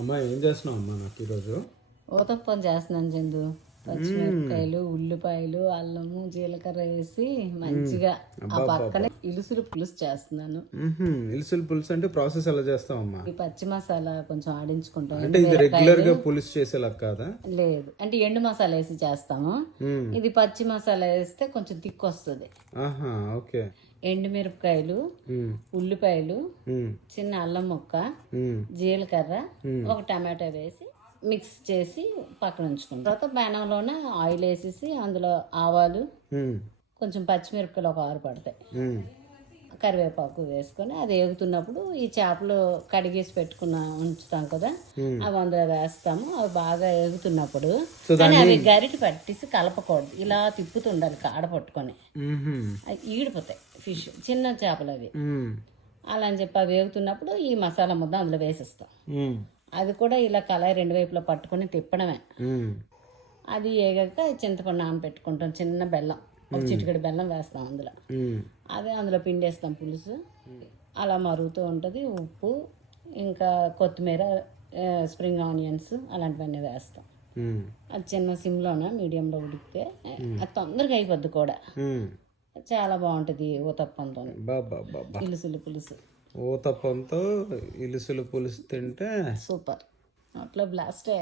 అమ్మా ఏం చేస్తున్నావు అమ్మా నాకు ఈరోజు? ఊతప్పం చేస్తున్నాను చందు. పచ్చిమిరపకాయలు, ఉల్లిపాయలు, అల్లము, జీలకర్ర వేసి మంచిగా ఆ పక్కనే ఇలుసులు పులుసు చేస్తున్నాను. ఇలుసులు పులుసు అంటే ప్రాసెస్ ఎలా చేస్తావమ్మా? ఈ పచ్చి మసాలా కొంచెం ఆడించుకుంటాం. అంటే ఇది రెగ్యులర్ గా పులుసు చేసేలా కాదా? లేదు, అంటే ఎండు మసాలా వేసి చేస్తాము. ఇది పచ్చి మసాలా వేస్తే కొంచెం తిక్కు వస్తుంది. ఓకే. ఎండుమిరపకాయలు, ఉల్లిపాయలు, చిన్న అల్లం ముక్క, జీలకర్ర, ఒక టమాటా వేసి మిక్స్ చేసి పక్కన ఉంచుకుంటాం. తర్వాత బాణంలోన ఆయిల్ వేసేసి అందులో ఆవాలు, కొంచెం పచ్చిమిరపకాయలు ఒక 6 పడతాయి, కరివేపాకు వేసుకొని అది వేగుతున్నప్పుడు ఈ చేపలు కడిగేసి పెట్టుకున్న ఉంచుతాం కదా, అవి అందులో వేస్తాము. అవి బాగా వేగుతున్నప్పుడు కానీ అవి గరిటి పట్టేసి కలపకూడదు, ఇలా తిప్పుతుండాలి కాడ పట్టుకొని. అవి ఈడిపోతాయి ఫిష్, చిన్న చేపలు అవి. అలా అని చెప్పి అవి వేగుతున్నప్పుడు ఈ మసాలా ముద్ద అందులో వేసేస్తాం. అది కూడా ఇలా కళాయి 2 వైపులా పట్టుకొని తిప్పడమే. అది వేగాక చింతపండు నానబెట్టుకుంటాం, చిన్న బెల్లం, ఒక చిటికెడు బెల్లం వేస్తాం అందులో. అదే అందులో పిండేస్తాం పులుసు. అలా మరుగుతూ ఉంటుంది. ఉప్పు, ఇంకా కొత్తిమీర, స్ప్రింగ్ ఆనియన్స్ అలాంటివన్నీ వేస్తాం. అది చిన్న సిమ్లోన మీడియంలో ఉడికితే అది తొందరగా అయిపోద్ది కూడా. చాలా బాగుంటుంది ఊతప్పంతో ఇలుసులు పులుసు. ఊతప్పంతో ఇలుసులు పులుసు తింటే సూపర్. నోట్లో బ్లాస్టే.